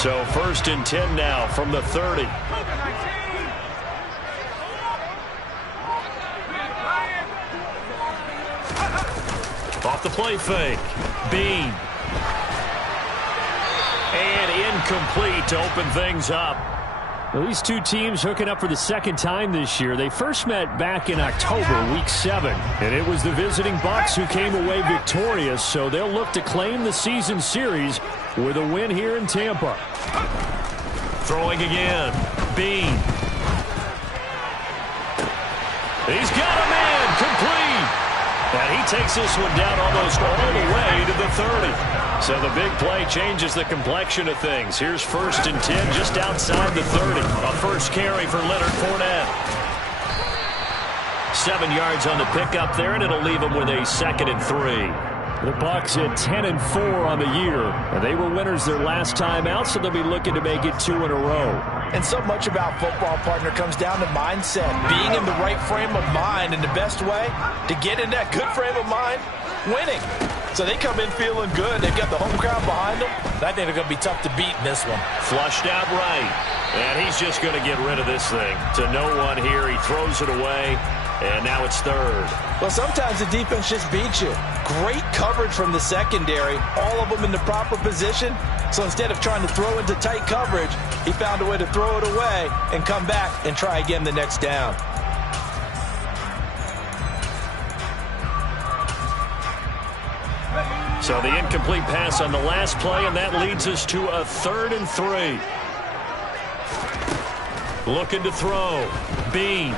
So 1st and 10 now from the 30. Off the play fake. Bean. And incomplete to open things up. Well, these two teams hooking up for the second time this year. They first met back in October, Week 7. And it was the visiting Bucs who came away victorious, so they'll look to claim the season series with a win here in Tampa. Throwing again. Bean. He's got a man. Complete. And he takes this one down almost all the way to the 30. So the big play changes the complexion of things. Here's 1st and 10 just outside the 30. A first carry for Leonard Fournette. 7 yards on the pickup there, and it'll leave him with a 2nd and 3. The Bucs at 10-4 on the year. And they were winners their last time out, so they'll be looking to make it 2 in a row. And so much about football, partner, comes down to mindset. Being in the right frame of mind, and the best way to get in that good frame of mind, winning. So they come in feeling good. They've got the home crowd behind them. And I think they're going to be tough to beat in this one. Flushed out right. And he's just going to get rid of this thing. To no one here. He throws it away. And now it's 3rd. Well, sometimes the defense just beats you. Great coverage from the secondary. All of them in the proper position. So instead of trying to throw into tight coverage, he found a way to throw it away and come back and try again the next down. So the incomplete pass on the last play, and that leads us to a 3rd and 3. Looking to throw. Bean.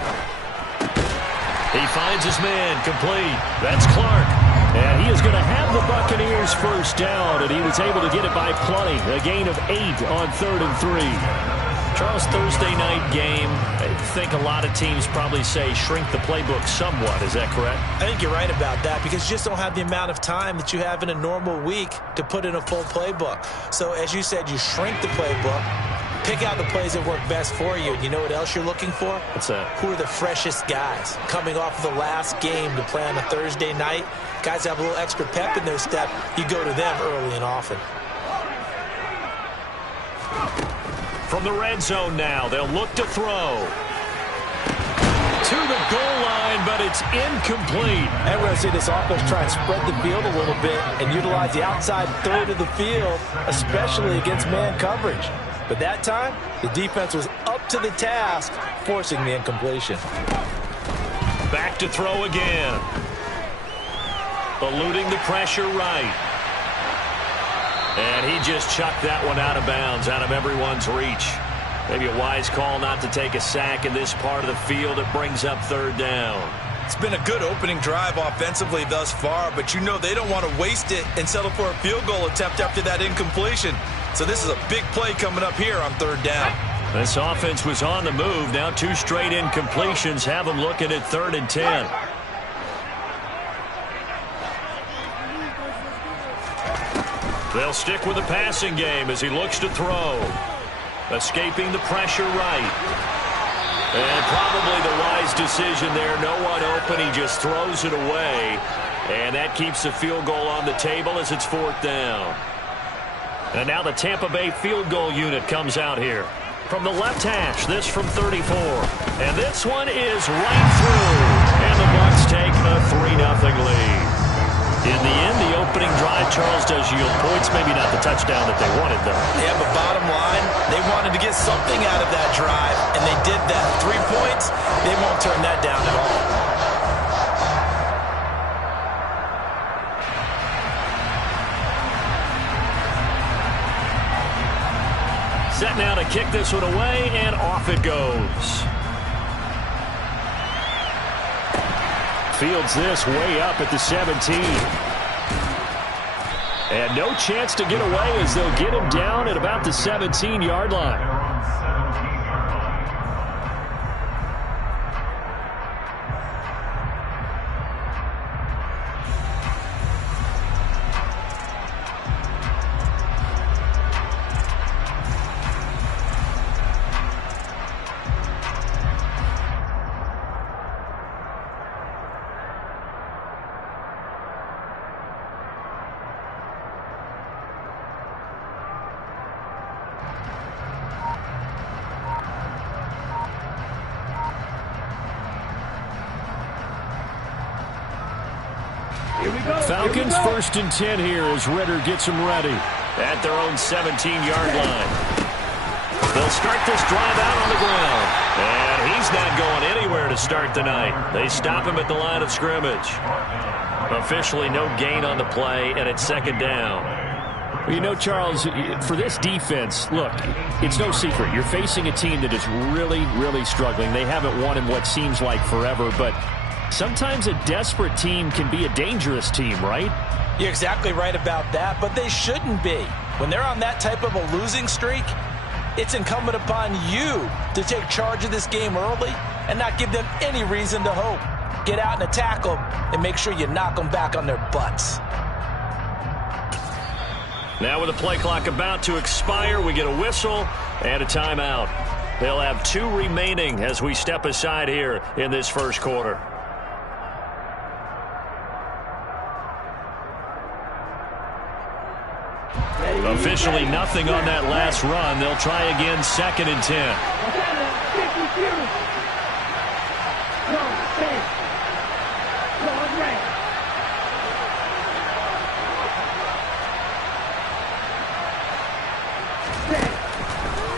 He finds his man. Complete. That's Clark. And he is going to have the Buccaneers first down, and he was able to get it by plenty. A gain of 8 on 3rd and 3. Charles, Thursday night game, I think a lot of teams probably say shrink the playbook somewhat. Is that correct? I think you're right about that because you just don't have the amount of time that you have in a normal week to put in a full playbook. So as you said, you shrink the playbook, pick out the plays that work best for you. And you know what else you're looking for? What's that? Who are the freshest guys coming off of the last game to play on a Thursday night? Guys have a little extra pep in their step. You go to them early and often. From the red zone now, they'll look to throw. To the goal line, but it's incomplete. And we're going to see this offense try and spread the field a little bit and utilize the outside third of the field, especially against man coverage. But that time, the defense was up to the task, forcing the incompletion. Back to throw again. Eluding the pressure right. And he just chucked that one out of bounds, out of everyone's reach. Maybe a wise call not to take a sack in this part of the field. It brings up 3rd down. It's been a good opening drive offensively thus far, but you know they don't want to waste it and settle for a field goal attempt after that incompletion. So this is a big play coming up here on 3rd down. This offense was on the move. Now 2 straight incompletions have them looking at 3rd and 10. They'll stick with the passing game as he looks to throw. Escaping the pressure right. And probably the wise decision there. No one open. He just throws it away. And that keeps the field goal on the table as it's 4th down. And now the Tampa Bay field goal unit comes out here. From the left hash, this from 34. And this one is right through. And the Bucs take a 3-0 lead. In the end, the opening drive, Charles, does yield points. Maybe not the touchdown that they wanted, though. Yeah, but bottom line, they wanted to get something out of that drive, and they did that. 3 points, they won't turn that down at all. Set now to kick this one away, and off it goes. Fields this way up at the 17. And no chance to get away as they'll get him down at about the 17-yard line. Falcons 1st and 10 here as Ritter gets them ready. At their own 17-yard line. They'll start this drive out on the ground. And he's not going anywhere to start the night. They stop him at the line of scrimmage. Officially no gain on the play, and it's 2nd down. You know, Charles, for this defense, look, it's no secret. You're facing a team that is really, really struggling. They haven't won in what seems like forever, but sometimes a desperate team can be a dangerous team, right? You're exactly right about that, but they shouldn't be. When they're on that type of a losing streak, it's incumbent upon you to take charge of this game early and not give them any reason to hope. Get out and attack them and make sure you knock them back on their butts. Now with the play clock about to expire, we get a whistle and a timeout. They'll have 2 remaining as we step aside here in this first quarter. Officially nothing on that last run. They'll try again 2nd and 10.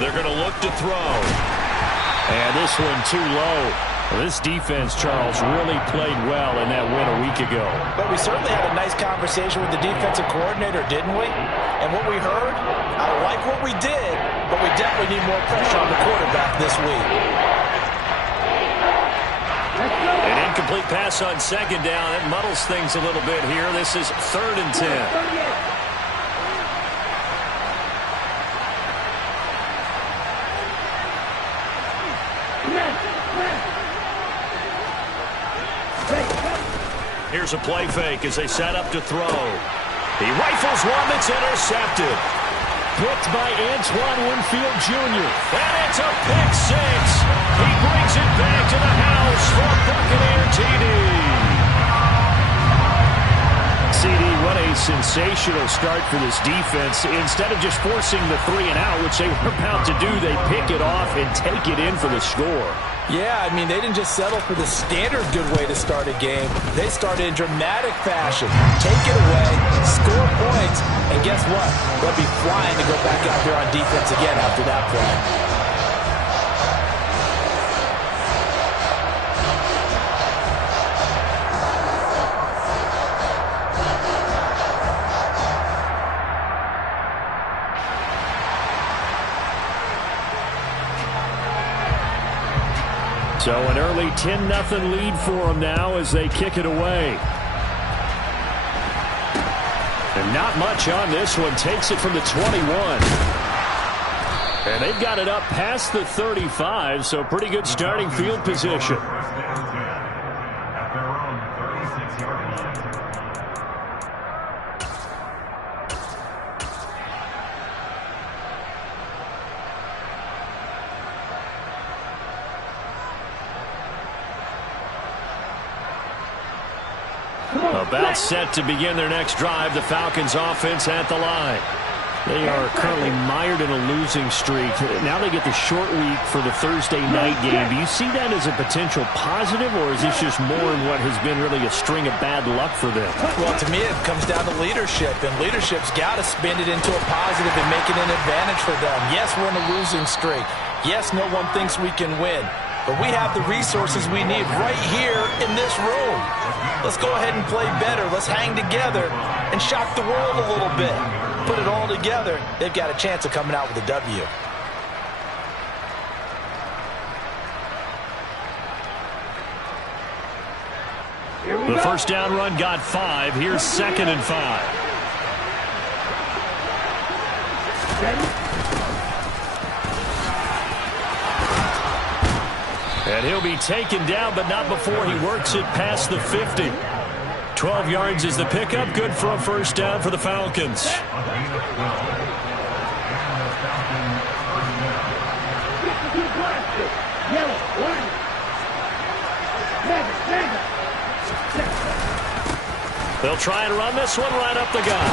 They're going to look to throw. And this one too low. Well, this defense, Charles, really played well in that win a week ago. But we certainly had a nice conversation with the defensive coordinator, didn't we? And what we heard, I like what we did, but we definitely need more pressure on the quarterback this week. An incomplete pass on 2nd down. It muddles things a little bit here. This is 3rd and 10. Here's a play fake as they set up to throw. He rifles one that's intercepted. Picked by Antoine Winfield Jr. And it's a pick 6. He brings it back to the house for a Buccaneer TD. CD, what a sensational start for this defense. Instead of just forcing the 3 and out, which they were about to do, they pick it off and take it in for the score. Yeah, I mean, they didn't just settle for the standard good way to start a game. They started in dramatic fashion. Take it away, score points, and guess what? They'll be flying to go back out there on defense again after that play. So an early 10-0 lead for them now as they kick it away. And not much on this one. Takes it from the 21. And they've got it up past the 35, so pretty good starting field position. About set to begin their next drive. The Falcons offense at the line. They are currently mired in a losing streak. Now they get the short week for the Thursday night game. Do you see that as a potential positive, or is this just more in what has been really a string of bad luck for them? Well, to me, it comes down to leadership, and leadership's got to spin it into a positive and make it an advantage for them. Yes, we're in a losing streak. Yes, no one thinks we can win. But we have the resources we need right here in this room. Let's go ahead and play better. Let's hang together and shock the world a little bit. Put it all together, they've got a chance of coming out with a W. The first down run got 5. Here's 2nd and 5. And he'll be taken down, but not before he works it past the 50. 12 yards is the pickup. Good for a first down for the Falcons. They'll try and run this one right up the gut.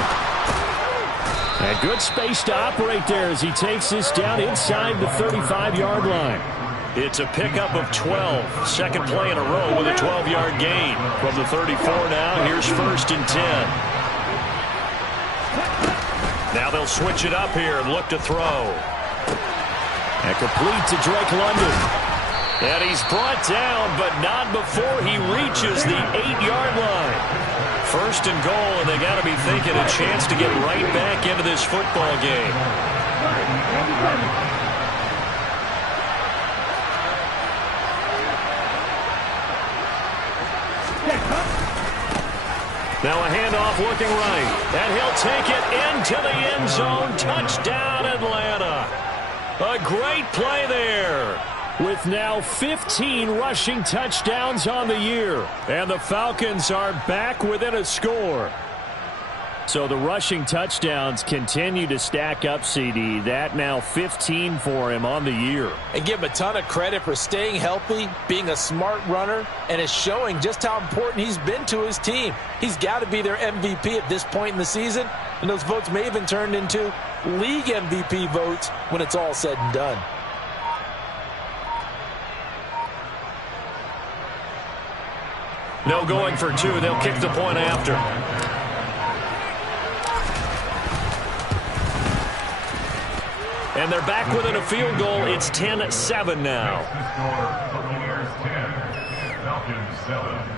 And good space to operate there as he takes this down inside the 35-yard line. It's a pickup of 12. Second play in a row with a 12-yard gain. From the 34 now, here's 1st and 10. Now they'll switch it up here and look to throw. And complete to Drake London. And he's brought down, but not before he reaches the 8-yard line. 1st and goal, and they got to be thinking a chance to get right back into this football game. Now a handoff looking right, and he'll take it into the end zone. Touchdown, Atlanta. A great play there. With now 15 rushing touchdowns on the year. And the Falcons are back within a score. So the rushing touchdowns continue to stack up, CD. That now 15 for him on the year. And give him a ton of credit for staying healthy, being a smart runner, and is showing just how important he's been to his team. He's got to be their MVP at this point in the season, and those votes may even turn into league MVP votes when it's all said and done. No going for 2. They'll kick the point after. And they're back within a field goal. It's 10-7 now. Falcons 7.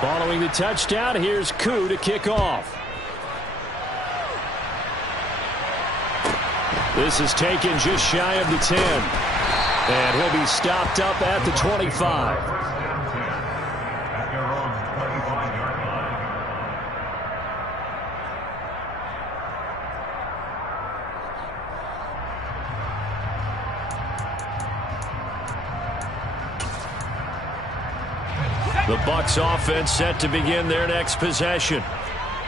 Following the touchdown, here's Koo to kick off. This is taken just shy of the 10. And he'll be stopped up at the 25. The Bucs offense set to begin their next possession.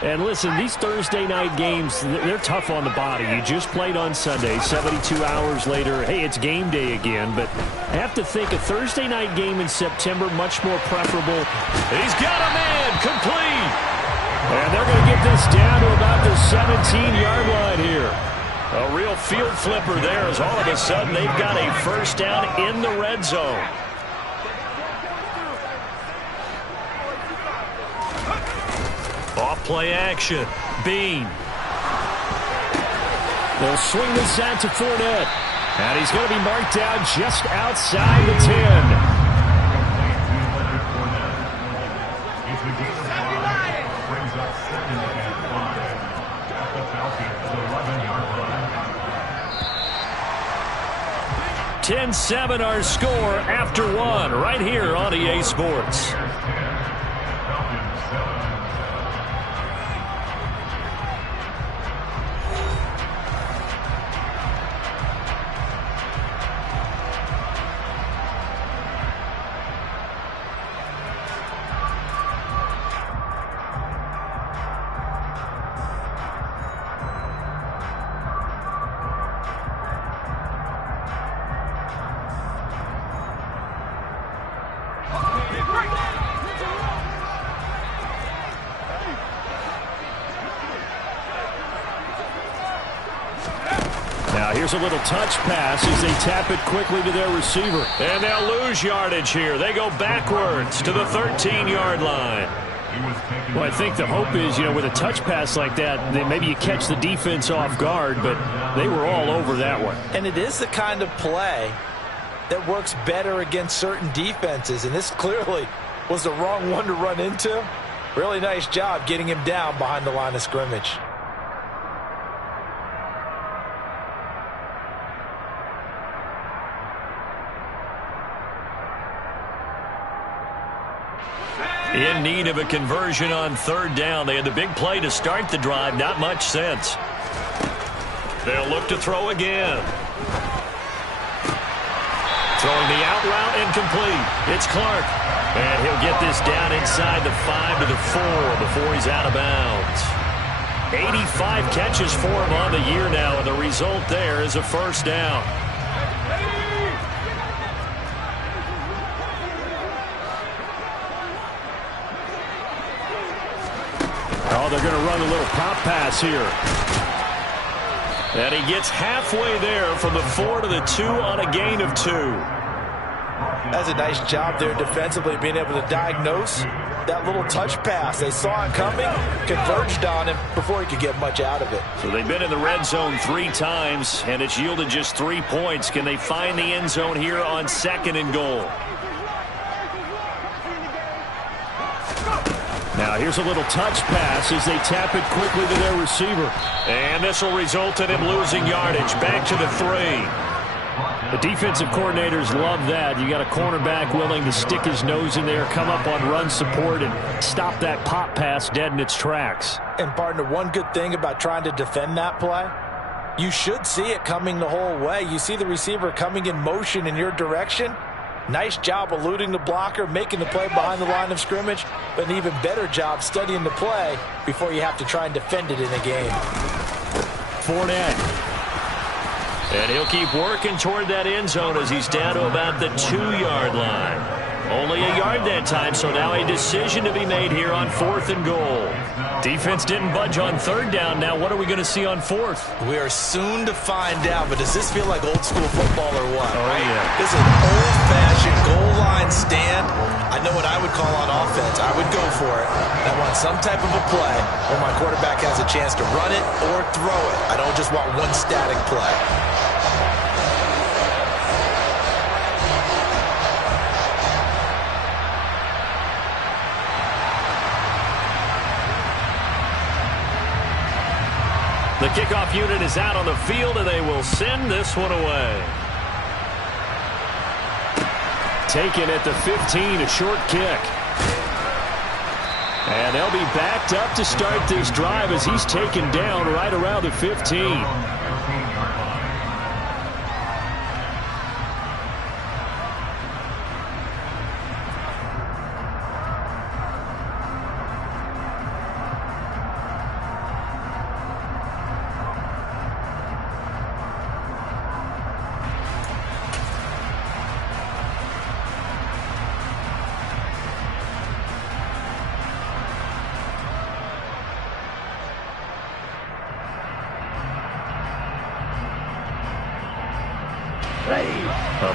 And listen, these Thursday night games, they're tough on the body. You just played on Sunday, 72 hours later. Hey, it's game day again. But I have to think a Thursday night game in September, much more preferable. He's got a man, complete. And they're going to get this down to about the 17-yard line here. A real field flipper there as all of a sudden they've got a first down in the red zone. Off play action. Bean. They'll swing this out to Fournette. And he's going to be marked down just outside the 10. $10-7 our score after 1 right here on EA Sports. Now here's a little touch pass as they tap it quickly to their receiver. And they'll lose yardage here. They go backwards to the 13-yard line. Well, I think the hope is, with a touch pass like that, then maybe you catch the defense off guard, but they were all over that one. And it is the kind of play that works better against certain defenses, and this clearly was the wrong one to run into. Really nice job getting him down behind the line of scrimmage. In need of a conversion on 3rd down. They had the big play to start the drive. Not much sense. They'll look to throw again. Throwing the out route incomplete. It's Clark. And he'll get this down inside the 5 to the 4 before he's out of bounds. 85 catches for him on the year now, and the result there is a first down. Oh, they're going to run a little pop pass here. And he gets halfway there from the 4 to the 2 on a gain of 2. That's a nice job there defensively, being able to diagnose that little touch pass. They saw it coming, converged on him before he could get much out of it. So they've been in the red zone 3 times, and it's yielded just 3 points. Can they find the end zone here on 2nd and goal? Now here's a little touch pass as they tap it quickly to their receiver. And this will result in him losing yardage. Back to the 3. The defensive coordinators love that. You got a cornerback willing to stick his nose in there, come up on run support, and stop that pop pass dead in its tracks. And, partner, one good thing about trying to defend that play, you should see it coming the whole way. You see the receiver coming in motion in your direction. Nice job eluding the blocker, making the play behind the line of scrimmage, but an even better job studying the play before you have to try and defend it in a game. Fournette. And he'll keep working toward that end zone as he's down to about the 2-yard line. Only a yard that time, so now a decision to be made here on 4th and goal. Defense didn't budge on 3rd down. Now what are we going to see on 4th? We are soon to find out, but does this feel like old school football or what? Oh, yeah. This is an old-fashioned goal line stand. I know what I would call on offense. I would go for it. I want some type of a play where my quarterback has a chance to run it or throw it. I don't just want one static play. The kickoff unit is out on the field, and they will send this one away. Taken at the 15, a short kick. And they'll be backed up to start this drive as he's taken down right around the 15.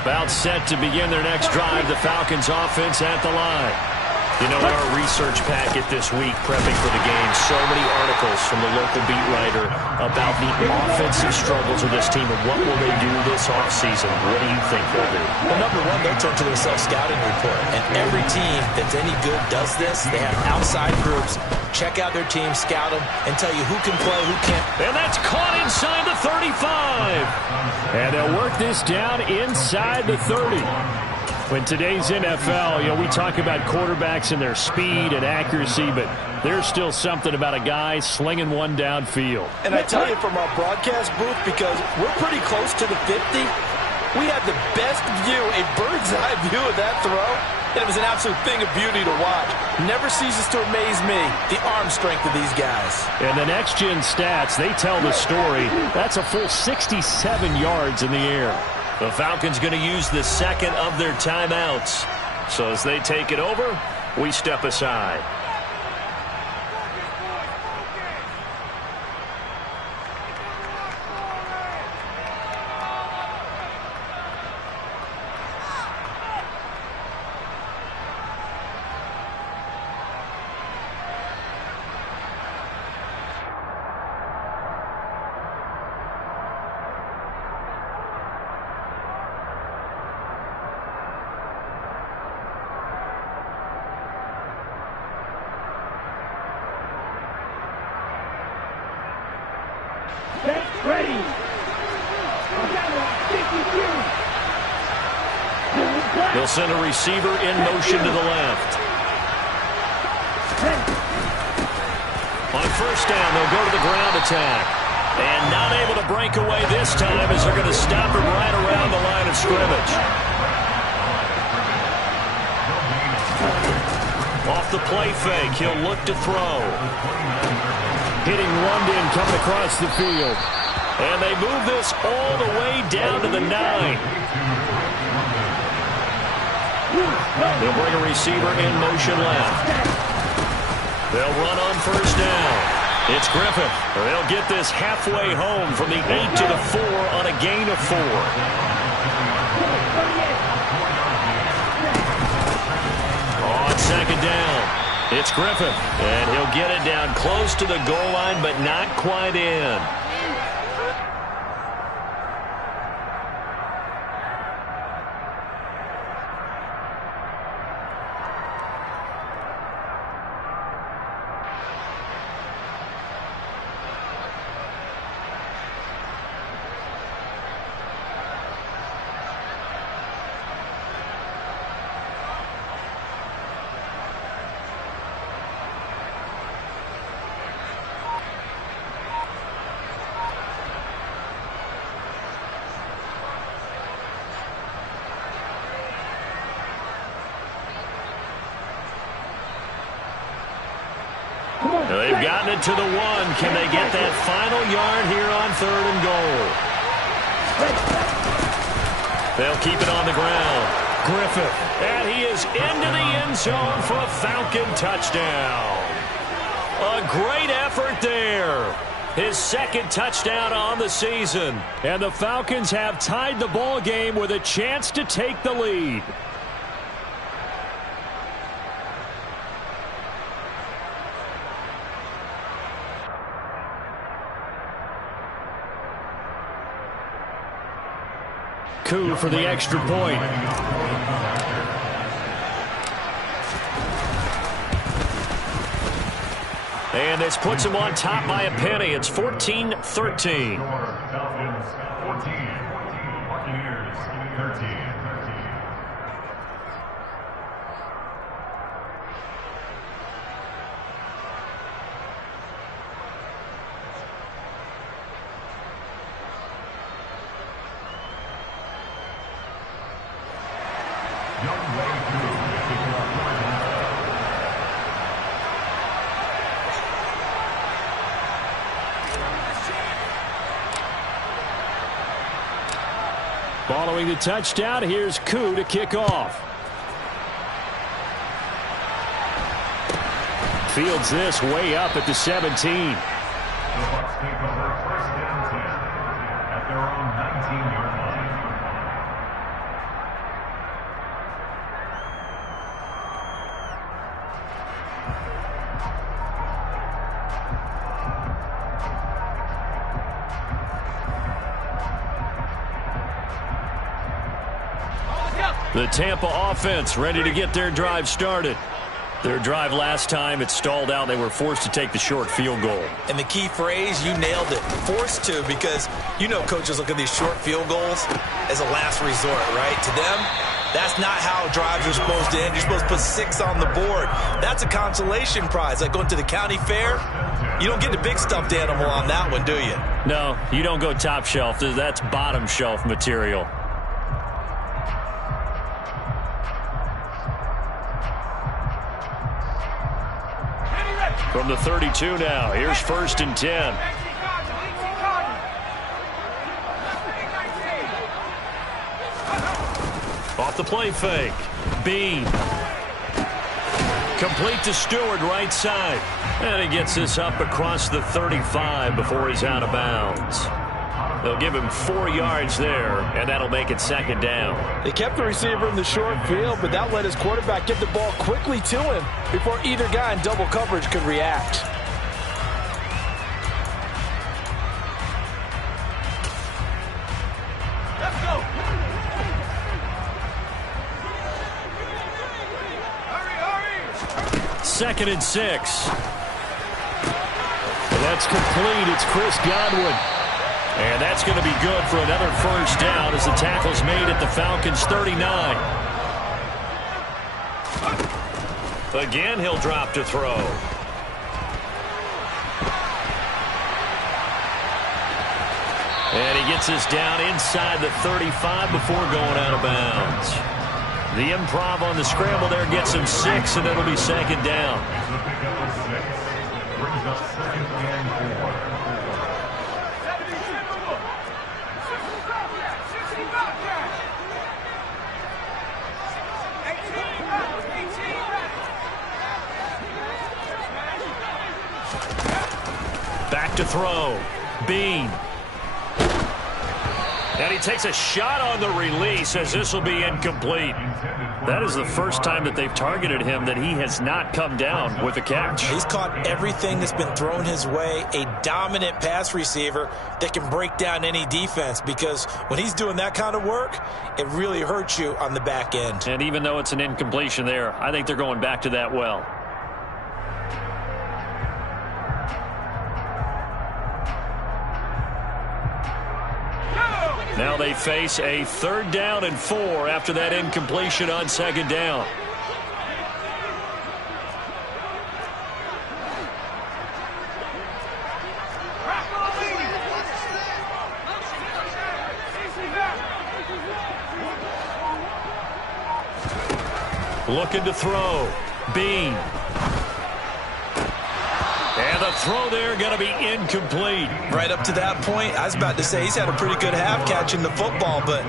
About set to begin their next drive, the Falcons offense at the line. You know, in our research packet this week, prepping for the game, so many articles from the local beat writer about the offensive struggles of this team and what will they do this offseason. What do you think they'll do? Well, number one, they'll turn to their self-scouting report. And every team that's any good does this. They have outside groups. Check out their team, scout them, and tell you who can play, who can't. And that's caught inside the 35. And they'll work this down inside the 30. When today's NFL, you know, we talk about quarterbacks and their speed and accuracy, but there's still something about a guy slinging one downfield. And I tell you from our broadcast booth, because we're pretty close to the 50, we had the best view, a bird's-eye view of that throw. And it was an absolute thing of beauty to watch. Never ceases to amaze me, the arm strength of these guys. And the next-gen stats, they tell the story. That's a full 67 yards in the air. The Falcons going to use the second of their timeouts. So as they take it over, we step aside. They'll send a receiver in motion to the left. On first down, they'll go to the ground attack. And not able to break away this time as they're going to stop him right around the line of scrimmage. Off the play fake, he'll look to throw. Hitting London coming across the field. And they move this all the way down to the 9. They'll bring a receiver in motion left. They'll run on first down. It's Griffith. They'll get this halfway home from the 8 to the 4 on a gain of 4. On second down, it's Griffith. And he'll get it down close to the goal line, but not quite in. They've gotten it to the 1. Can they get that final yard here on 3rd and goal? They'll keep it on the ground. Griffith, and he is into the end zone for a Falcon touchdown. A great effort there. His 2nd touchdown on the season. And the Falcons have tied the ball game with a chance to take the lead. Coup for the extra point. And this puts him on top by a penny. It's 14-13. Falcons 14, Buccaneers 13. Following the touchdown, here's Coup to kick off. Fields this way up at the 17. The Bucs take over 1st down 10 at their own 19-yard line. The Tampa offense ready to get their drive started. Their drive last time, it stalled out. They were forced to take the short field goal. And the key phrase, you nailed it, forced to, because you know coaches look at these short field goals as a last resort, right? To them, that's not how drives are supposed to end. You're supposed to put 6 on the board. That's a consolation prize. Like going to the county fair, you don't get the big stuffed animal on that one, do you? No, you don't go top shelf. That's bottom shelf material. From the 32 now, here's 1st and 10. Off the play fake. Bean. Complete to Stewart, right side. And he gets this up across the 35 before he's out of bounds. They'll give him 4 yards there, and that'll make it 2nd down. They kept the receiver in the short field, but that let his quarterback get the ball quickly to him before either guy in double coverage could react. Let's go. 2nd and 6. That's complete. It's Chris Godwin. And that's going to be good for another 1st down as the tackle's made at the Falcons' 39. Again, he'll drop to throw. And he gets this down inside the 35 before going out of bounds. The improv on the scramble there gets him 6, and it'll be second down. The pickup of 6 brings up 2nd and 4. Back to throw. Bean. And he takes a shot on the release as this will be incomplete. That is the first time that they've targeted him that he has not come down with a catch. He's caught everything that's been thrown his way. A dominant pass receiver that can break down any defense, because when he's doing that kind of work, it really hurts you on the back end. And even though it's an incompletion there, I think they're going back to that well. Now they face a 3rd down and 4 after that incompletion on 2nd down. Looking to throw. Bean. And the throw there going to be incomplete. Right up to that point, I was about to say he's had a pretty good half catching the football, but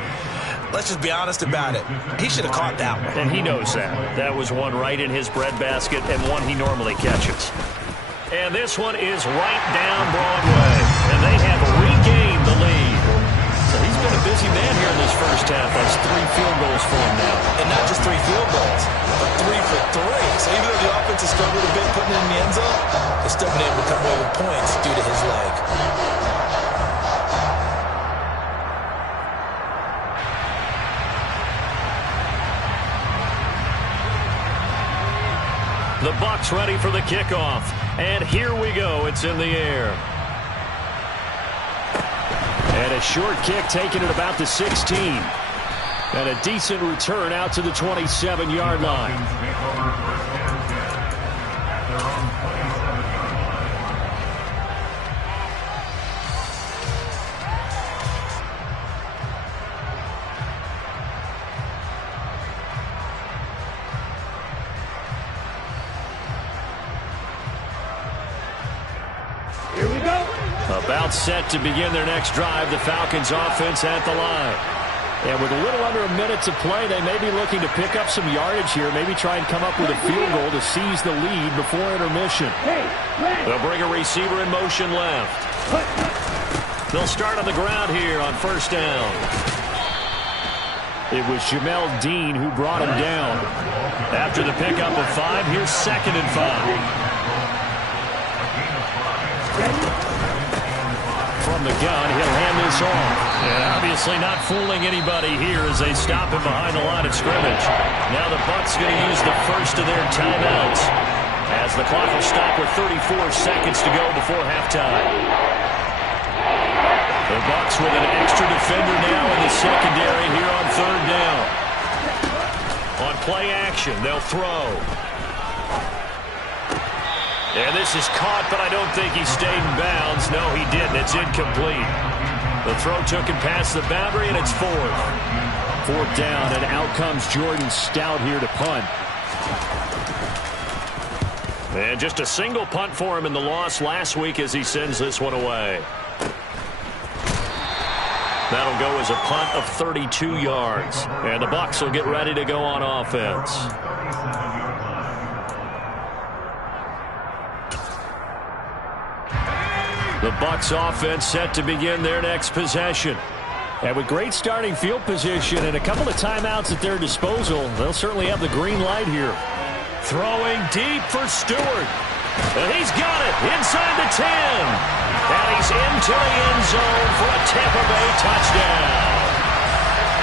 let's just be honest about it. He should have caught that one. And he knows that. That was one right in his breadbasket and one he normally catches. And this one is right down Broadway. And they have regained the lead. So he's been a busy man here in this first half. That's 3 field goals for him now. And not just 3 field goals, but 3 for 3. So even though the offense has struggled a bit putting it in the end zone, they've still been able to come away with points due to his leg. The Bucs ready for the kickoff. And here we go. It's in the air. And a short kick taken at about the 16. And a decent return out to the 27-yard line. About set to begin their next drive. The Falcons offense at the line. And with a little under a minute to play, they may be looking to pick up some yardage here. Maybe try and come up with a field goal to seize the lead before intermission. They'll bring a receiver in motion left. They'll start on the ground here on 1st down. It was Jamel Dean who brought him down. After the pickup of 5, here's 2nd and 5. From the gun, he'll hand this off. And obviously not fooling anybody here as they stop him behind the line of scrimmage. Now the Bucs going to use the first of their timeouts as the clock will stop with 34 seconds to go before halftime. The Bucs with an extra defender now in the secondary here on 3rd down. On play action, they'll throw. And this is caught, but I don't think he stayed in bounds. No, he didn't. It's incomplete. The throw took him past the boundary, and it's 4th. 4th down, and out comes Jordan Stout here to punt. And just a single punt for him in the loss last week as he sends this one away. That'll go as a punt of 32 yards. And the Bucs will get ready to go on offense. The Bucs offense set to begin their next possession. And with great starting field position and a couple of timeouts at their disposal, they'll certainly have the green light here. Throwing deep for Stewart. And he's got it inside the 10. And he's into the end zone for a Tampa Bay touchdown.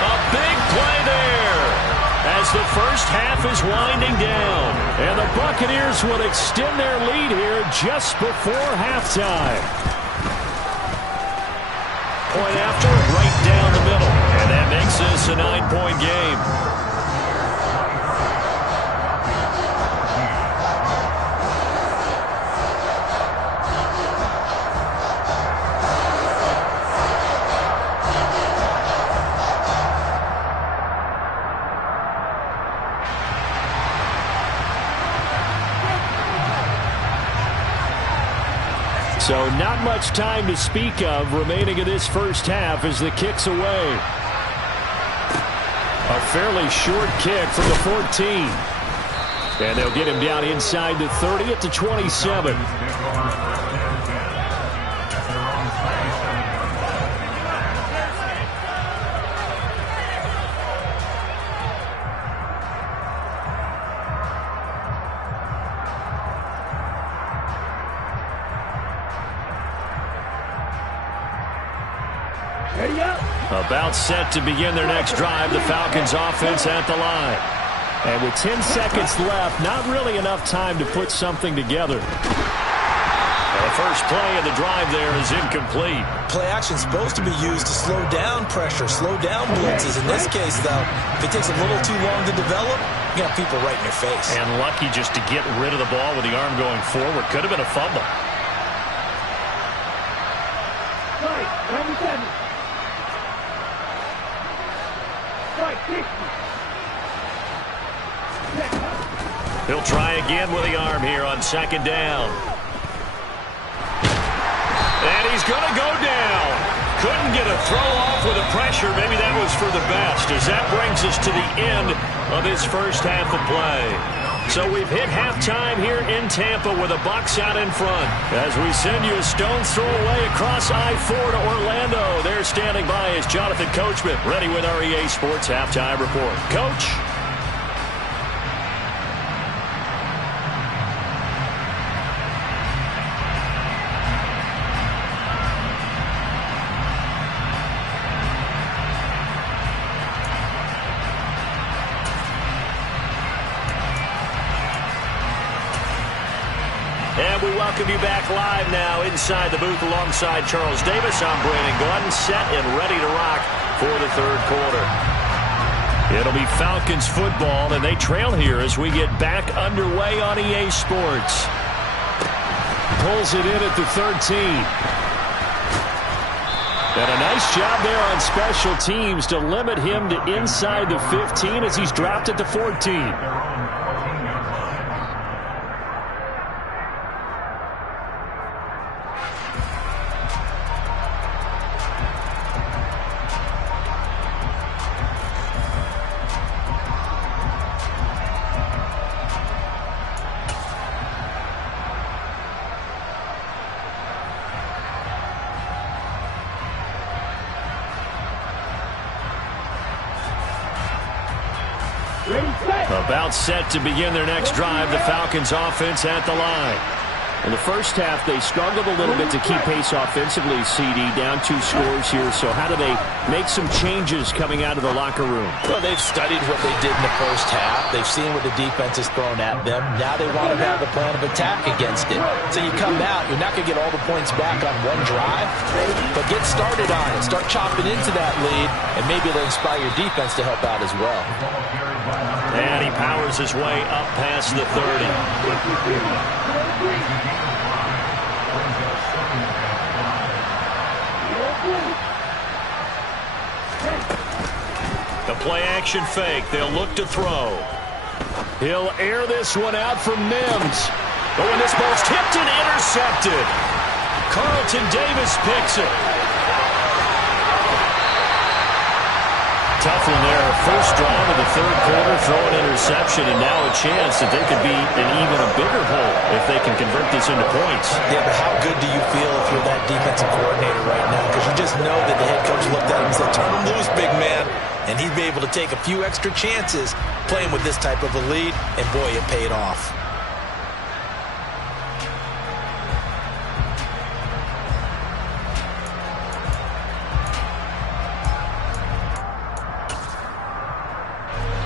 A big play there as the first half is winding down. And the Buccaneers will extend their lead here just before halftime. Point after, right down the middle. And that makes this a 9-point game. So not much time to speak of remaining in this first half as the kick's away. A fairly short kick from the 14. And they'll get him down inside the 30 at the 27. About set to begin their next drive, the Falcons offense at the line. And with 10 seconds left, not really enough time to put something together. The first play of the drive there is incomplete. Play action is supposed to be used to slow down pressure, slow down blitzes. In this case, though, if it takes a little too long to develop, you got people right in your face. And lucky just to get rid of the ball with the arm going forward. Could have been a fumble. He'll try again with the arm here on second down. And he's going to go down. Couldn't get a throw off with the pressure. Maybe that was for the best, as that brings us to the end of this first half of play. So we've hit halftime here in Tampa with the Bucs out in front. As we send you a stone's throw away across I-4 to Orlando. There standing by is Jonathan Coachman, ready with our EA Sports Halftime Report. Coach? And we welcome you back live now inside the booth alongside Charles Davis. I'm Brandon Glenn, set and ready to rock for the third quarter. It'll be Falcons football, and they trail here as we get back underway on EA Sports. Pulls it in at the 13. And a nice job there on special teams to limit him to inside the 15 as he's dropped at the 14. About set to begin their next drive, the Falcons offense at the line. In the first half, they struggled a little bit to keep pace offensively, CD, down 2 scores here. So how do they make some changes coming out of the locker room? Well, they've studied what they did in the first half. They've seen what the defense has thrown at them. Now they want to have a plan of attack against it. So you come out, you're not going to get all the points back on one drive, but get started on it. Start chopping into that lead, and maybe it'll inspire your defense to help out as well. And he powers his way up past the 30. The play action fake. They'll look to throw. He'll air this one out from Mims. But when this ball's tipped and intercepted, Carlton Davis picks it. Tough one there. First drive of the third quarter, throw an interception, and now a chance that they could be in even a bigger hole if they can convert this into points. Yeah, but how good do you feel if you're that defensive coordinator right now? Because you just know that the head coach looked at him and said, turn him loose, big man. And he'd be able to take a few extra chances playing with this type of a lead, and boy, it paid off.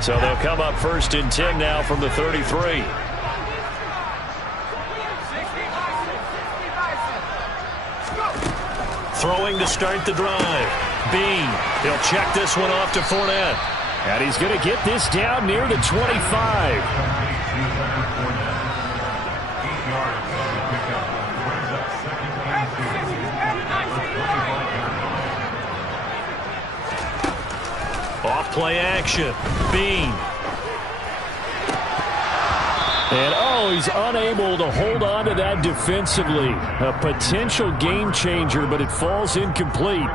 So they'll come up 1st and 10 now from the 33. Throwing to start the drive. Bean. He'll check this one off to Fournette. And he's going to get this down near the 25. Off play action. Bean. And, oh, he's unable to hold on to that defensively. A potential game changer, but it falls incomplete.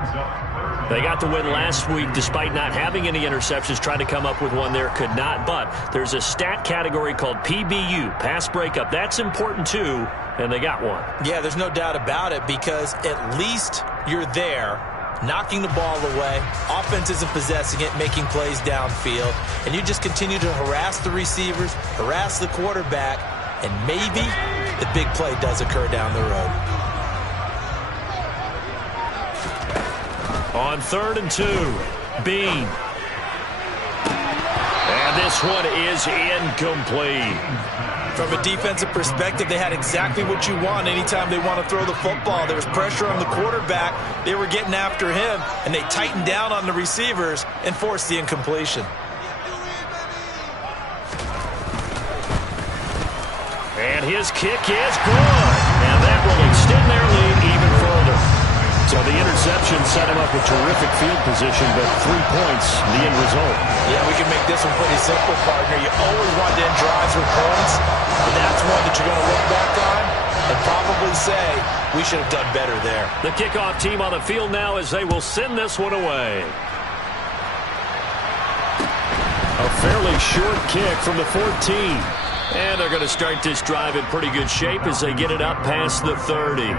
They got the win last week despite not having any interceptions. Tried to come up with one there, could not. But there's a stat category called PBU, pass breakup. That's important too, and they got one. Yeah, there's no doubt about it because at least you're there, knocking the ball away. Offense isn't possessing it, making plays downfield. And you just continue to harass the receivers, harass the quarterback, and maybe the big play does occur down the road. On 3rd and 2, Bean. And this one is incomplete. From a defensive perspective, they had exactly what you want anytime they want to throw the football. There was pressure on the quarterback. They were getting after him, and they tightened down on the receivers and forced the incompletion. And his kick is good. And that will extend their lead even further. So the interception set him up with terrific field position, but 3 points, the end result. Yeah, we can make this one pretty simple, partner. You always want to end drives with points, but that's one that you're going to look back on and probably say, we should have done better there. The kickoff team on the field now as they will send this one away. A fairly short kick from the 14. And they're going to start this drive in pretty good shape as they get it up past the 30.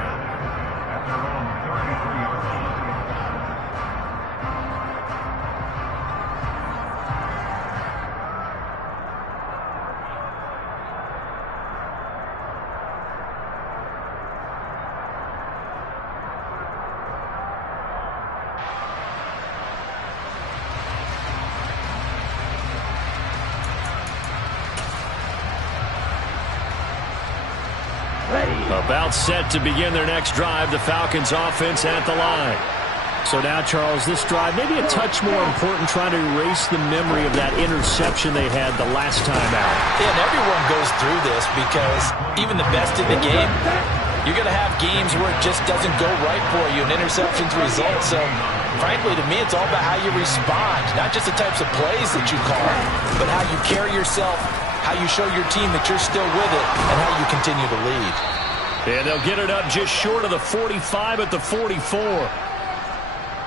About set to begin their next drive, the Falcons offense at the line. So now, Charles, this drive maybe a touch more important, trying to erase the memory of that interception they had the last time out. Yeah, and everyone goes through this because even the best in the game, you're going to have games where it just doesn't go right for you, and interceptions result. So, frankly, to me, it's all about how you respond, not just the types of plays that you call, but how you carry yourself, how you show your team that you're still with it, and how you continue to lead. And they'll get it up just short of the 45 at the 44.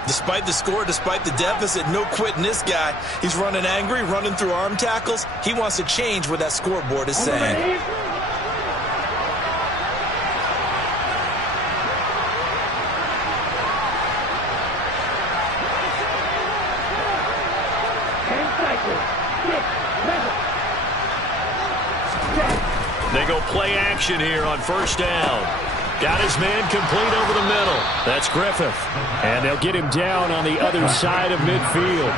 Despite the score, despite the deficit, no quitting this guy. He's running angry, running through arm tackles. He wants to change what that scoreboard is saying. They go play action here on 1st down. Got his man complete over the middle. That's Griffith. And they'll get him down on the other side of midfield.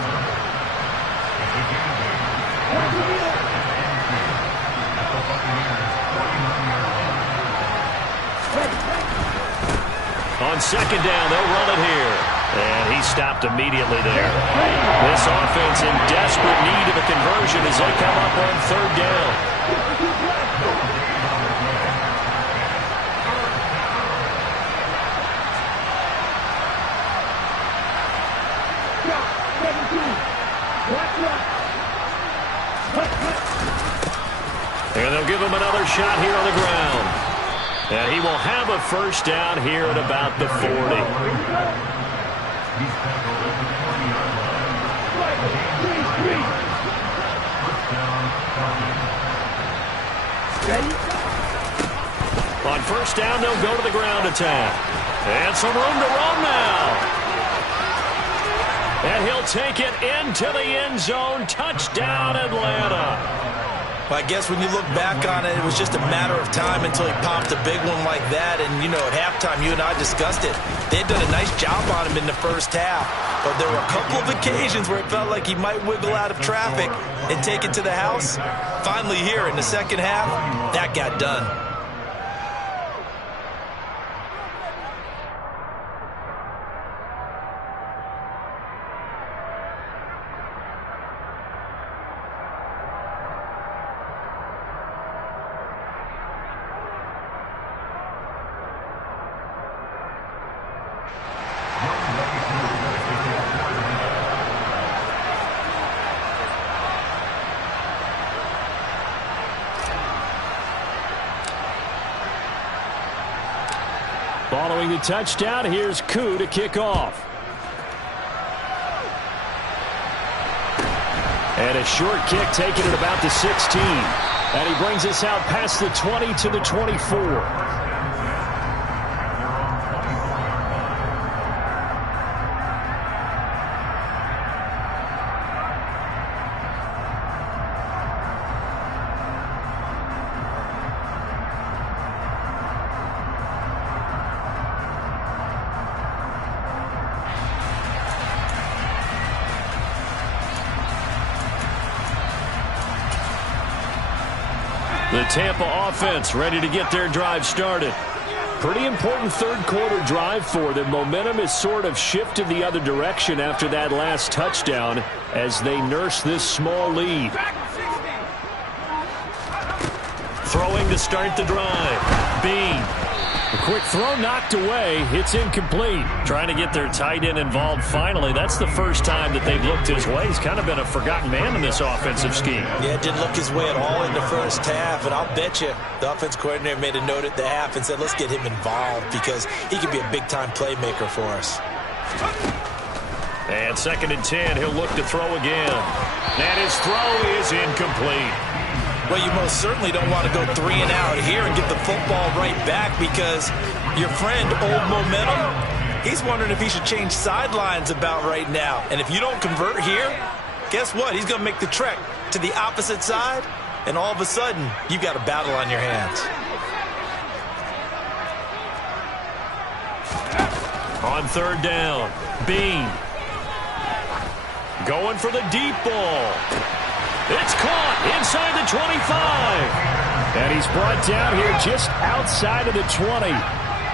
On 2nd down, they'll run it here. And he stopped immediately there. This offense in desperate need of a conversion as they come up on 3rd down. And they'll give him another shot here on the ground. And he will have a 1st down here at about the 40. On 1st down, they'll go to the ground attack. And some room to run now. And he'll take it into the end zone. Touchdown, Atlanta. Well, I guess when you look back on it, it was just a matter of time until he popped a big one like that. And, you know, at halftime, you and I discussed it. They had done a nice job on him in the 1st half. But there were a couple of occasions where it felt like he might wiggle out of traffic and take it to the house. Finally here in the 2nd half, that got done. Following the touchdown, here's Koo to kick off. And a short kick taken at about the 16. And he brings us out past the 20 to the 24. The Tampa offense ready to get their drive started. Pretty important third-quarter drive for them. Momentum is sort of shifted the other direction after that last touchdown as they nurse this small lead. Throwing to start the drive. Bean. A quick throw knocked away. It's incomplete. Trying to get their tight end involved finally. That's the first time that they've looked his way. He's kind of been a forgotten man in this offensive scheme. Yeah, it didn't look his way at all in the first half. And I'll bet you the offense coordinator made a note at the half and said, let's get him involved because he can be a big-time playmaker for us. And 2nd and 10, he'll look to throw again. And his throw is incomplete. Well, you most certainly don't want to go 3 and out here and get the football right back because your friend, Old Momentum, he's wondering if he should change sidelines about right now. And if you don't convert here, guess what? He's going to make the trek to the opposite side, and all of a sudden, you've got a battle on your hands. On 3rd down, Bean. Going for the deep ball. It's caught inside the 25. And he's brought down here just outside of the 20.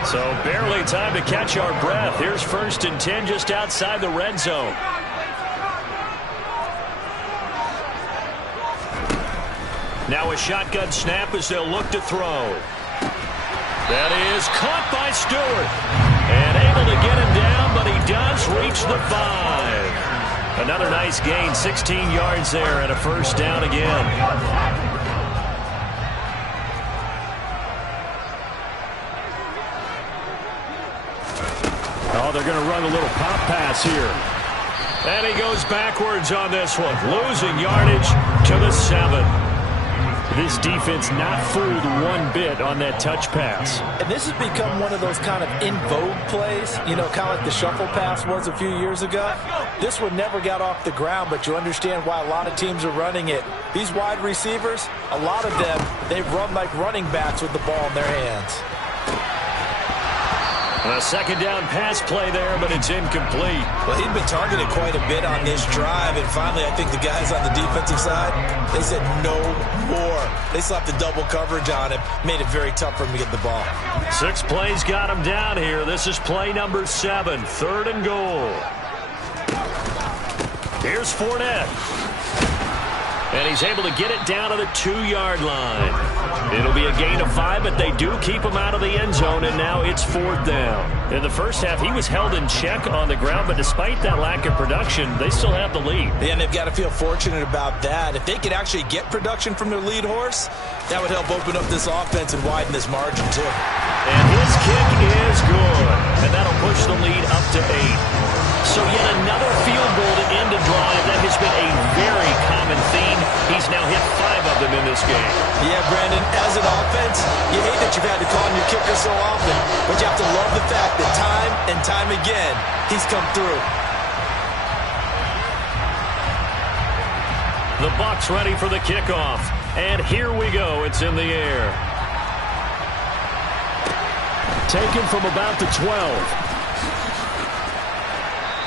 So barely time to catch our breath. Here's 1st and 10 just outside the red zone. Now a shotgun snap as they'll look to throw. That is caught by Stewart. And able to get him down, but he does reach the 5. Another nice gain, 16 yards there, and a 1st down again. Oh, they're going to run a little pop pass here. And he goes backwards on this one, losing yardage to the 7. This defense not fooled one bit on that touch pass. And this has become one of those kind of in vogue plays, you know, kind of like the shuffle pass was a few years ago. This one never got off the ground, but you understand why a lot of teams are running it. These wide receivers, a lot of them, they run like running backs with the ball in their hands. A 2nd down pass play there, but it's incomplete. Well, he'd been targeted quite a bit on this drive, and finally I think the guys on the defensive side, they said no more. They slapped the double coverage on him, made it very tough for him to get the ball. 6 plays got him down here. This is play number 7, 3rd and goal. Here's Fournette. And he's able to get it down to the 2-yard line. It'll be a gain of 5, but they do keep him out of the end zone, and now it's 4th down. In the first half, he was held in check on the ground, but despite that lack of production, they still have the lead. Yeah, and they've got to feel fortunate about that. If they could actually get production from their lead horse, that would help open up this offense and widen this margin, too. And his kick is good, and that'll push the lead up to 8. So yet another field goal to end a drive. That has been a very common theme. He's now hit 5 of them in this game. Yeah, Brandon, as an offense, you hate that you've had to call on your kicker so often, but you have to love the fact that time and time again, he's come through. The Bucs ready for the kickoff. And here we go. It's in the air. Taken from about the 12.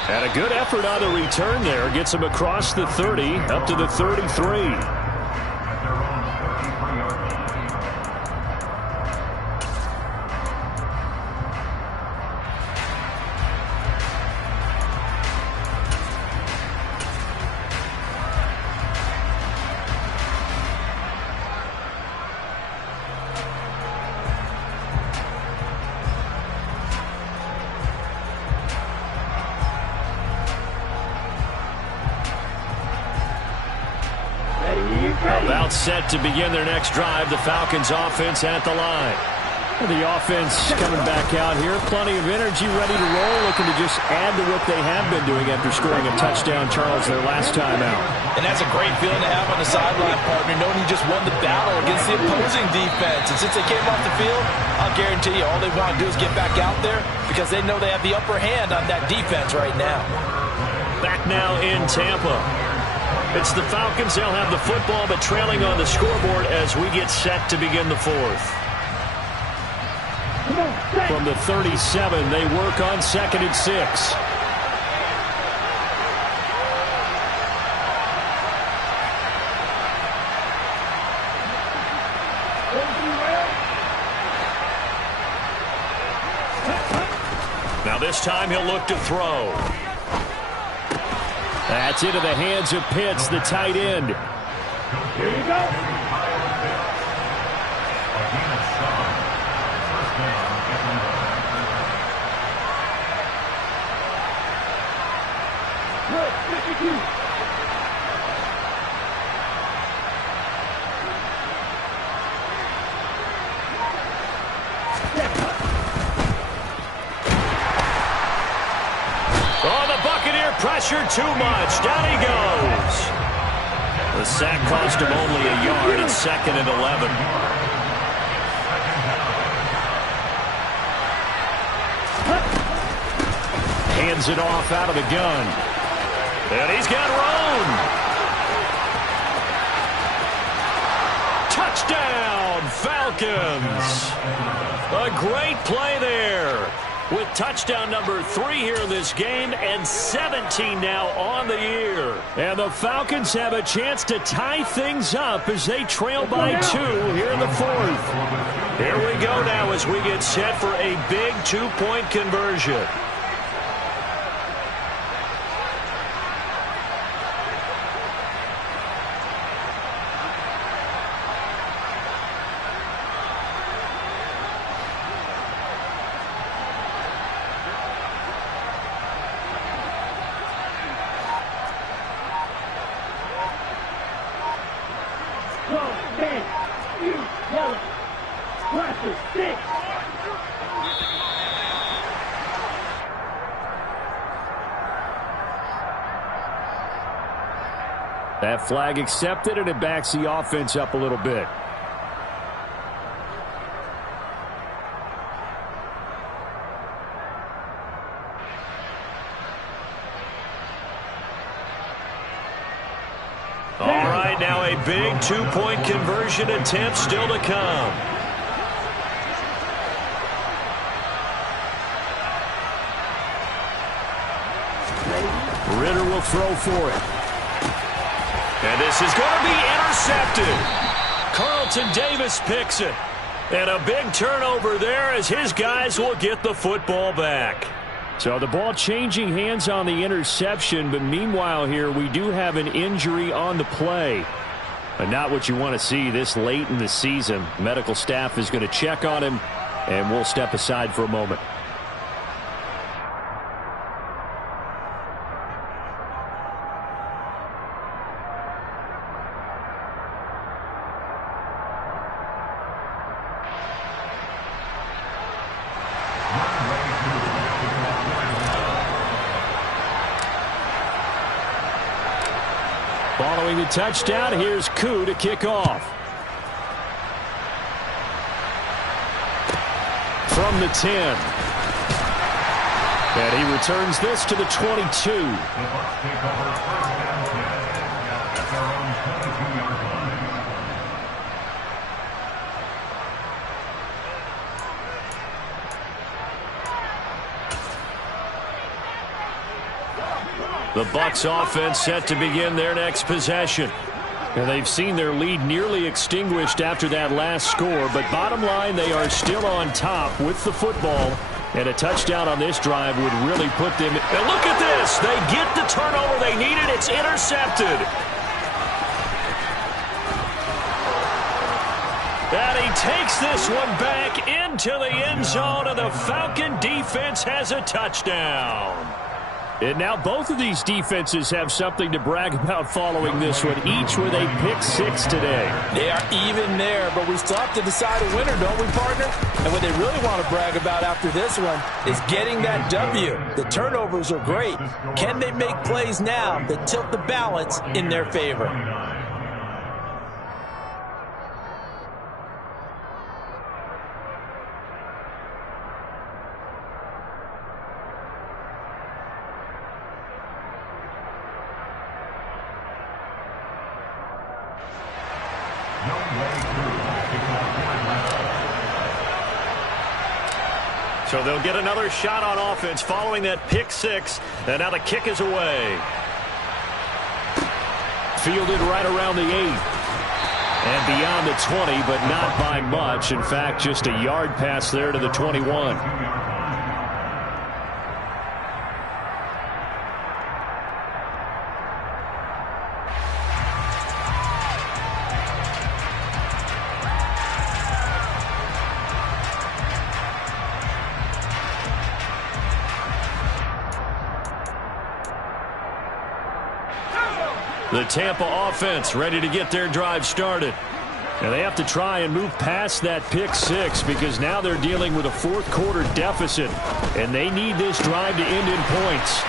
And a good effort on the return there. Gets him across the 30, up to the 33. About set to begin their next drive. The Falcons offense at the line. The offense coming back out here. Plenty of energy, ready to roll, looking to just add to what they have been doing after scoring a touchdown, Charles, their last time out. And that's a great feeling to have on the sideline, partner, knowing you just won the battle against the opposing defense. And since they came off the field, I'll guarantee you all they want to do is get back out there because they know they have the upper hand on that defense right now. Back now in Tampa. It's the Falcons. They'll have the football, but trailing on the scoreboard as we get set to begin the fourth. From the 37, they work on 2nd and 6. Now this time he'll look to throw. That's into the hands of Pitts, the tight end. Here you go. Oh, the Buccaneer pressure too much. Down he goes. The sack cost him only a yard. It's 2nd and 11. Hands it off out of the gun. And he's got room. Touchdown, Falcons. A great play there. With touchdown number 3 here in this game and 17 now on the year. And the Falcons have a chance to tie things up as they trail by 2 here in the 4th. Here we go now as we get set for a big 2-point conversion. That flag accepted, and it backs the offense up a little bit. All right, now a big 2-point conversion attempt still to come. Ritter will throw for it. And this is going to be intercepted. Carlton Davis picks it. And a big turnover there as his guys will get the football back. So the ball changing hands on the interception, but meanwhile here we do have an injury on the play. And not what you want to see this late in the season. Medical staff is going to check on him, and we'll step aside for a moment. Following the touchdown, here's Koo to kick off. From the 10. And he returns this to the 22. The Bucs take over 1st and 10 at their own 22-yard line. The Bucs offense set to begin their next possession. And they've seen their lead nearly extinguished after that last score, but bottom line, they are still on top with the football. And a touchdown on this drive would really put them... And look at this! They get the turnover they needed. It's intercepted. And he takes this one back into the end zone, and the Falcon defense has a touchdown. And now both of these defenses have something to brag about following this one, each with a pick-6 today. They are even there, but we still have to decide a winner, don't we, partner? And what they really want to brag about after this one is getting that W. The turnovers are great. Can they make plays now that tilt the balance in their favor? So they'll get another shot on offense following that pick-6, and now the kick is away. Fielded right around the 8. And beyond the 20, but not by much. In fact, just a yard pass there to the 21. The Tampa offense ready to get their drive started. And they have to try and move past that pick-6 because now they're dealing with a fourth-quarter deficit, and they need this drive to end in points.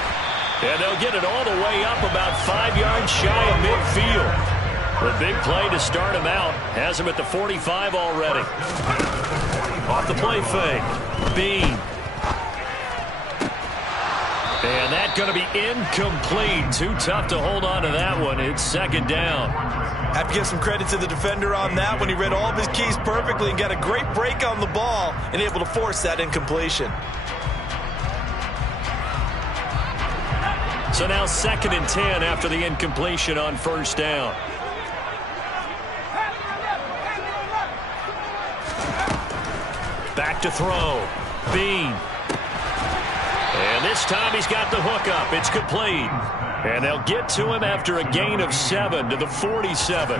And they'll get it all the way up about 5 yards shy of midfield. The big play to start him out has him at the 45 already. Off the play fake. Bean. And that's going to be incomplete. Too tough to hold on to that one. It's second down. Have to give some credit to the defender on that when he read all of his keys perfectly and got a great break on the ball and able to force that incompletion. So now 2nd and 10 after the incompletion on first down. Back to throw. Bean. And this time he's got the hook up. It's complete. And they'll get to him after a gain of 7 to the 47.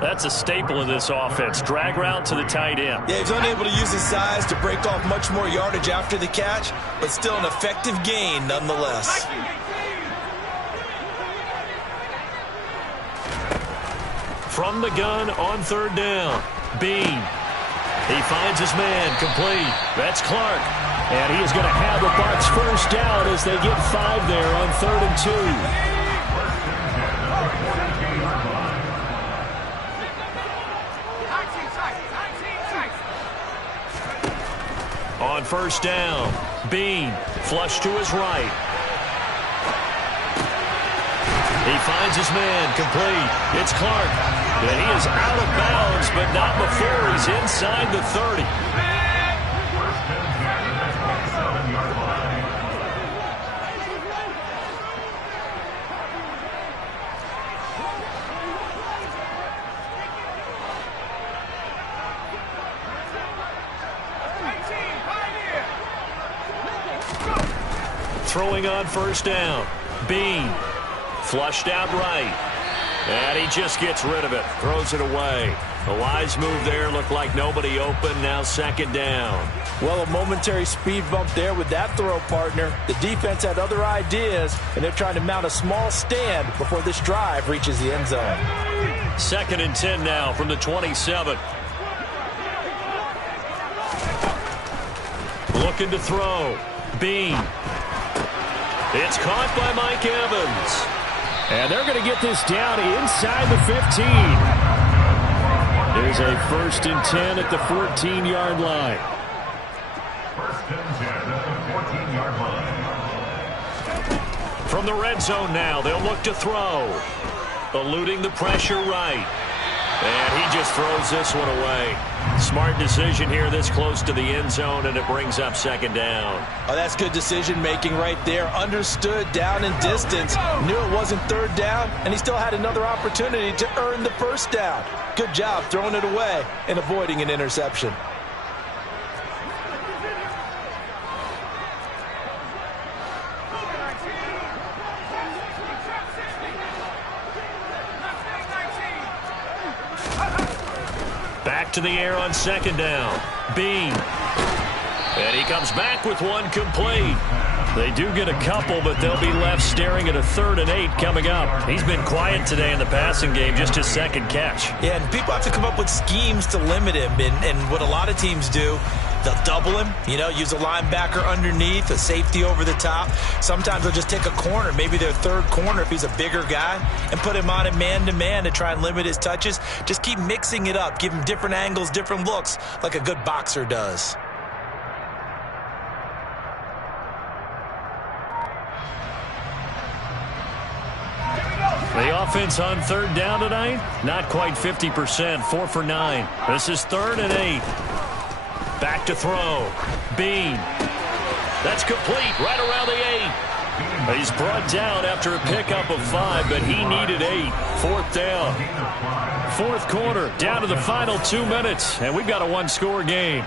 That's a staple of this offense. Drag route to the tight end. Yeah, he's unable to use his size to break off much more yardage after the catch, but still an effective gain nonetheless. From the gun on third down. Bean. He finds his man. Complete. That's Clark. And he is going to have the Bucs first down as they get 5 there on 3rd and 2. On first down, Bean, flush to his right. He finds his man, complete. It's Clark. And he is out of bounds, but not before he's inside the 30. Throwing on first down. Bean. Flushed out right. And he just gets rid of it. Throws it away. A wise move there. Looked like nobody open. Now 2nd down. Well, a momentary speed bump there with that throw, partner. The defense had other ideas, and they're trying to mount a small stand before this drive reaches the end zone. 2nd and 10 now from the 27. Looking to throw. Bean. It's caught by Mike Evans. And they're going to get this down inside the 15. There's a 1st and 10 at the 14-yard line. 1st and 10 at the 14-yard line. From the red zone now, they'll look to throw. Eluding the pressure right. And he just throws this one away. Smart decision here this close to the end zone, and it brings up 2nd down. Oh, that's good decision-making right there. Understood down and distance. Knew it wasn't 3rd down, and he still had another opportunity to earn the 1st down. Good job throwing it away and avoiding an interception. Back to the air on 2nd down. Bean. And he comes back with one complete. They do get a couple, but they'll be left staring at a 3rd and 8 coming up. He's been quiet today in the passing game, just his 2nd catch. Yeah, and people have to come up with schemes to limit him. And what a lot of teams do, they'll double him, use a linebacker underneath, a safety over the top. Sometimes they'll just take a corner, maybe their 3rd corner if he's a bigger guy, and put him on a man-to-man to try and limit his touches. Just keep mixing it up, give him different angles, different looks, like a good boxer does. The offense on 3rd down tonight, not quite 50%, 4 for 9. This is 3rd and 8. Back to throw. Bean. That's complete right around the 8. He's brought down after a pickup of 5, but he needed 8. 4th down. 4th quarter, down to the final 2 minutes, and we've got a 1-score game.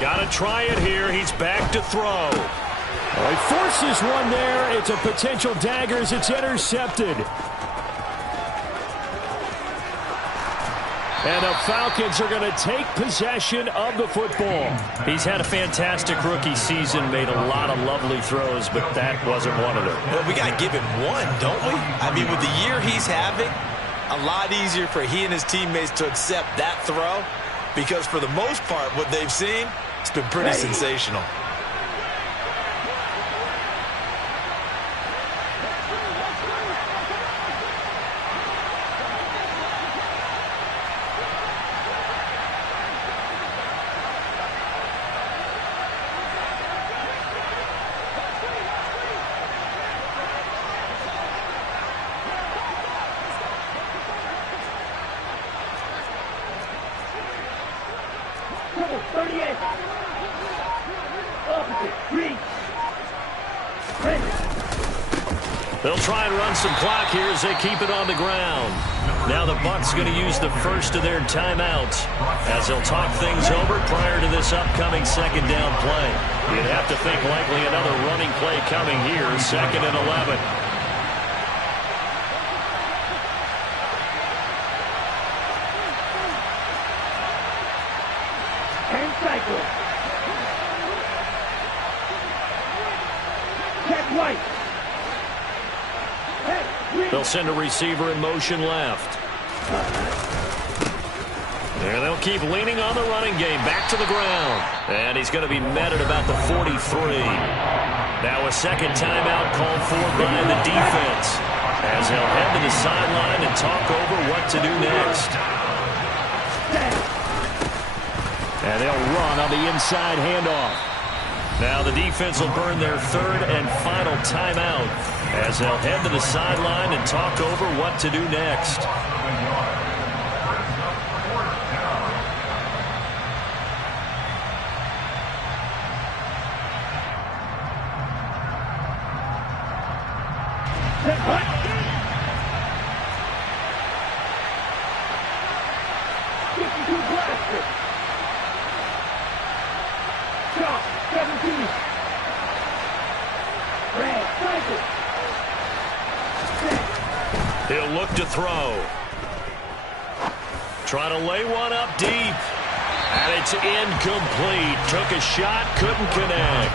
Got to try it here. He's back to throw. He forces one there. It's a potential dagger as it's intercepted. And the Falcons are going to take possession of the football. He's had a fantastic rookie season, made a lot of lovely throws, but that wasn't one of them. Well, we got to give him one, don't we? I mean, with the year he's having, a lot easier for he and his teammates to accept that throw, because for the most part, what they've seen, it's been pretty sensational. They'll try and run some clock here as they keep it on the ground. Now the Bucs going to use the first of their timeouts as they'll talk things over prior to this upcoming 2nd down play. You'd have to think likely another running play coming here, 2nd and 11. And cycle. Check right. They'll send a receiver in motion left. And they'll keep leaning on the running game. Back to the ground. And he's going to be met at about the 43. Now a 2nd timeout called for by the defense as they'll head to the sideline and talk over what to do next. And they'll run on the inside handoff. Now the defense will burn their 3rd and final timeout as they'll head to the sideline and talk over what to do next. He'll look to throw. Trying to lay one up deep. And it's incomplete. Took a shot, couldn't connect.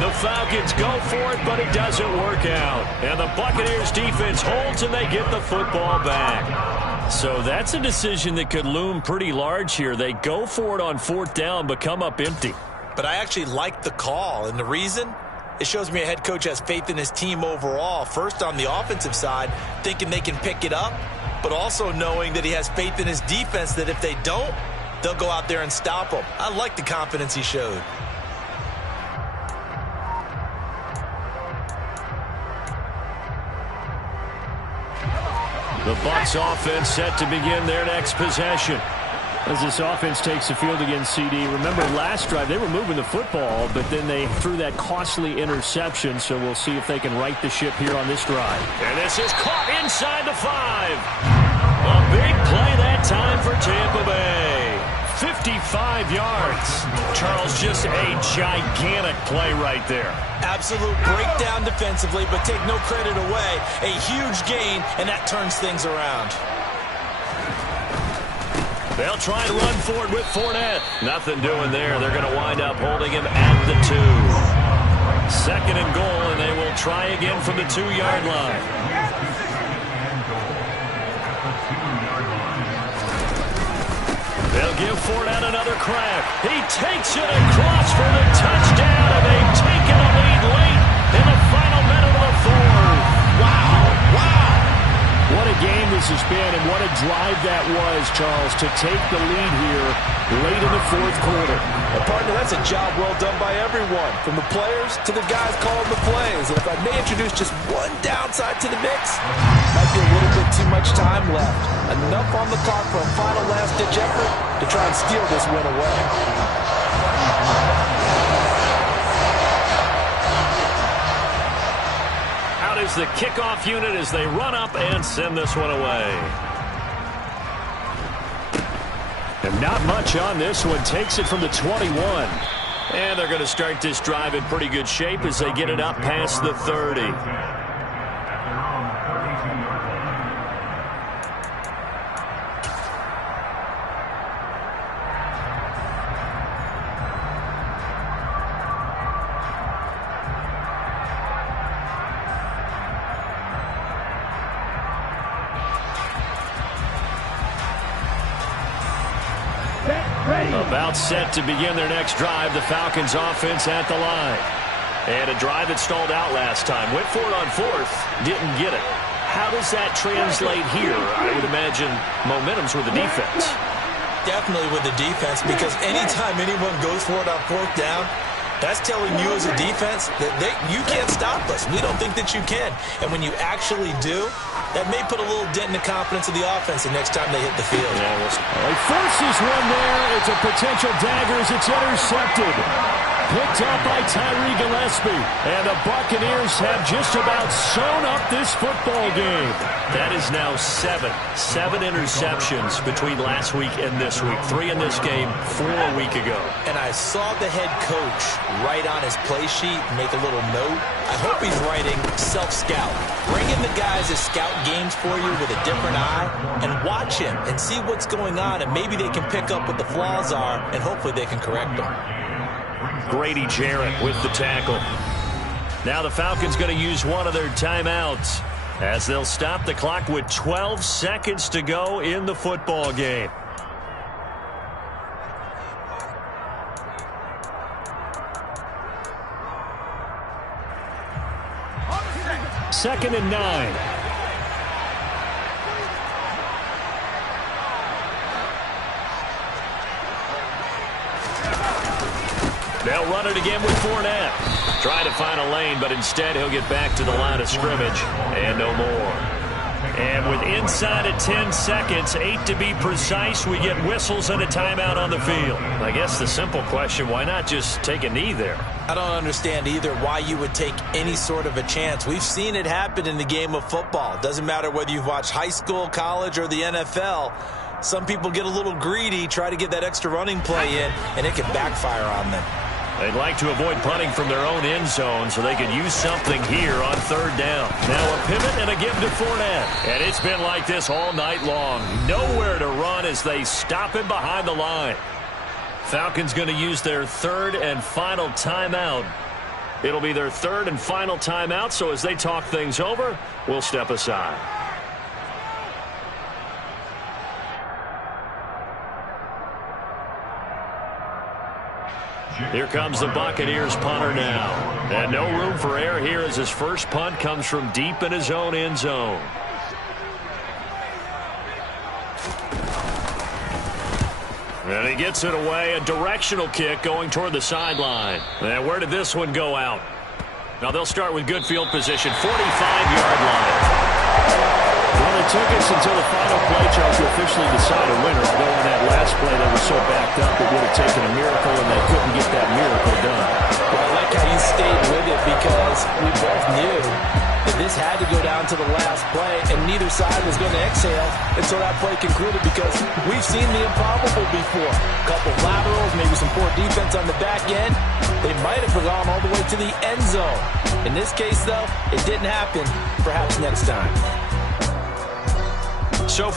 The Falcons go for it, but it doesn't work out. And the Buccaneers defense holds and they get the football back. So that's a decision that could loom pretty large here. They go for it on 4th down, but come up empty. But I actually like the call, and the reason? It shows me a head coach has faith in his team overall. First, on the offensive side, thinking they can pick it up, but also knowing that he has faith in his defense that if they don't, they'll go out there and stop them. I like the confidence he showed. The Bucs offense set to begin their next possession. As this offense takes the field against CD, remember last drive they were moving the football, but then they threw that costly interception, so we'll see if they can right the ship here on this drive. And this is caught inside the 5. A big play that time for Tampa Bay. 55 yards. Charles, just a gigantic play right there. Absolute breakdown defensively, but take no credit away. A huge gain, and that turns things around. They'll try and run for it with Fournette. Nothing doing there. They're going to wind up holding him at the 2. 2nd and goal, and they will try again from the 2-yard line. They'll give Fournette another crack. He takes it across for the touchdown, and they've taken a lead late in the final minute of the 4th. Wow, wow. What a game this has been, and what a drive that was, Charles, to take the lead here late in the 4th quarter. Well, partner, that's a job well done by everyone, from the players to the guys calling the plays. And if I may introduce just one downside to the mix, might be a little bit too much time left. Enough on the clock for a final last-ditch effort to try and steal this win away. Out is the kickoff unit as they run up and send this one away. And not much on this one. Takes it from the 21. And they're going to start this drive in pretty good shape as they get it up past the 30. About set to begin their next drive. The Falcons offense at the line. And a drive that stalled out last time. Went for it on 4th. Didn't get it. How does that translate here? I would imagine momentum's with the defense. Definitely with the defense, because anytime anyone goes for it on 4th down, that's telling you as a defense that you can't stop us. We don't think that you can. And when you actually do, that may put a little dent in the confidence of the offense the next time they hit the field. He forces one there. It's a potential dagger as it's intercepted. Picked up by Tyree Gillespie. And the Buccaneers have just about sewn up this football game. That is now 7 interceptions between last week and this week. 3 in this game, 4 a week ago. And I saw the head coach write on his play sheet, make a little note. I hope he's writing self-scout. Bring in the guys that scout games for you with a different eye and watch him and see what's going on, and maybe they can pick up what the flaws are, and hopefully they can correct them. Grady Jarrett with the tackle. Now the Falcons going to use one of their timeouts as they'll stop the clock with 12 seconds to go in the football game. Second and 9. They'll run it again with Fournette. Try to find a lane, but instead he'll get back to the line of scrimmage and no more. And with inside of 10 seconds, 8 to be precise, we get whistles and a timeout on the field. I guess the simple question, why not just take a knee there? I don't understand either why you would take any sort of a chance. We've seen it happen in the game of football. Doesn't matter whether you've watched high school, college, or the NFL. Some people get a little greedy, try to get that extra running play in, and it can backfire on them. They'd like to avoid punting from their own end zone so they could use something here on 3rd down. Now a pivot and a give to Fournette. And it's been like this all night long. Nowhere to run as they stop him behind the line. Falcons going to use their 3rd and final timeout. It'll be their 3rd and final timeout, so as they talk things over, we'll step aside. Here comes the Buccaneers punter now. And no room for error here as his first punt comes from deep in his own end zone. And he gets it away. A directional kick going toward the sideline. And where did this one go out? Now they'll start with good field position. 45-yard line. Well, it took us until the final play, Charles, to officially decide a winner. Although on that last play they were so backed up it would have taken a miracle, and they couldn't get that miracle done. Well, I like how you stayed with it because we both knew that this had to go down to the last play, and neither side was going to exhale until that play concluded because we've seen the improbable before. A couple laterals, maybe some poor defense on the back end. They might have gone all the way to the end zone. In this case, though, it didn't happen. Perhaps next time. So for